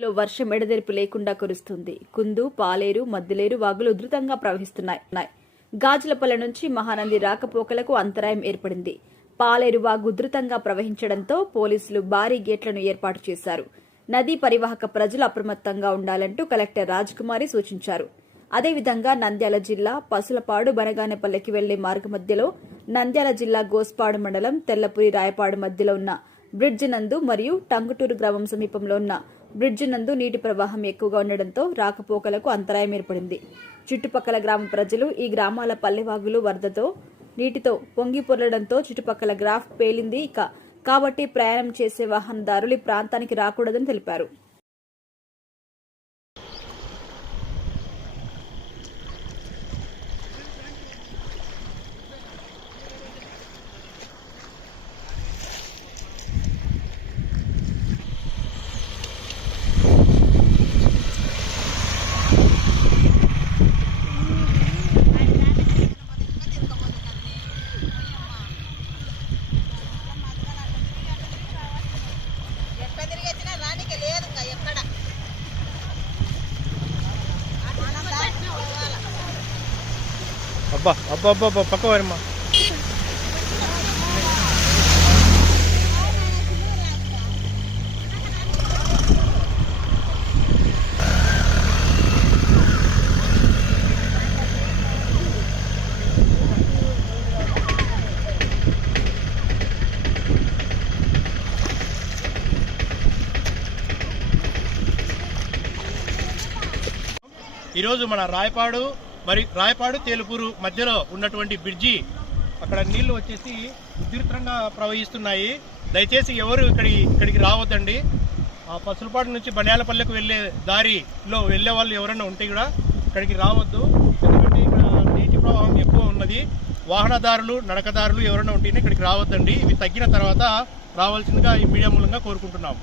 లో వర్షం ఎడతెరిపి లేకుండా కురుస్తుంది. కుందు పాలేరు మద్దిలేరు వాగులు ఉధృతంగా ప్రవహిస్తున్నాయి. గాజులపల్ల గాజులపల్లె నుంచి మహానంది రాకపోకలకు అంతరాయం ఏర్పడింది. పాలేరు వాగు ఉధృతంగా ప్రవహించడంతో పోలీసులు భారీ గేట్లను ఏర్పాటు చేశారు. నదీ పరివాహక ప్రజలు అప్రమత్తంగా ఉండాలంటూ కలెక్టర్ రాజ్కుమారి సూచించారు. అదేవిధంగా నంద్యాల జిల్లా పసులపాడు బనగానేపల్లెకి వెళ్ళే మార్గమధ్యలో నంద్యాల జిల్లా గోస్పాడు మండలం తెల్లపురి రాయపాడు మధ్యలో ఉన్న బ్రిడ్జ్ నందు మరియు టంగుటూరు గ్రామం సమీపంలో ఉన్న బ్రిడ్జ్ నందు నీటి ప్రవాహం ఎక్కువగా ఉండడంతో రాకపోకలకు అంతరాయం ఏర్పడింది. చుట్టుపక్కల గ్రామ ప్రజలు ఈ గ్రామాల పల్లెవాగులు వరదతో నీటితో పొంగి పొరలడంతో చుట్టుపక్కల గ్రాఫ్ పేలింది ఇక. కాబట్టి ప్రయాణం చేసే వాహనదారులు ఈ ప్రాంతానికి రాకూడదని తెలిపారు. అబ్బా అబ్బా అబ్బా అబ్బా పక్క వారమ్మా. ఈరోజు మన రాయపాడు మరి రాయపాడు తేలుపూరు మధ్యలో ఉన్నటువంటి బ్రిడ్జి అక్కడ నీళ్ళు వచ్చేసి ఉధృతంగా ప్రవహిస్తున్నాయి. దయచేసి ఎవరు ఇక్కడి ఇక్కడికి రావద్దండి. పసులపాటు నుంచి బనియాలపల్లెకు వెళ్ళే దారిలో వెళ్ళే వాళ్ళు ఎవరైనా ఉంటే కూడా ఇక్కడికి రావద్దు. ఎందుకంటే ఇక్కడ నీటి ప్రవాహం ఎక్కువ ఉన్నది. వాహనదారులు నడకదారులు ఎవరైనా ఉంటేనే ఇక్కడికి రావద్దండి. ఇవి తగ్గిన తర్వాత రావాల్సిందిగా ఈ మీడియా మూలంగా కోరుకుంటున్నాము.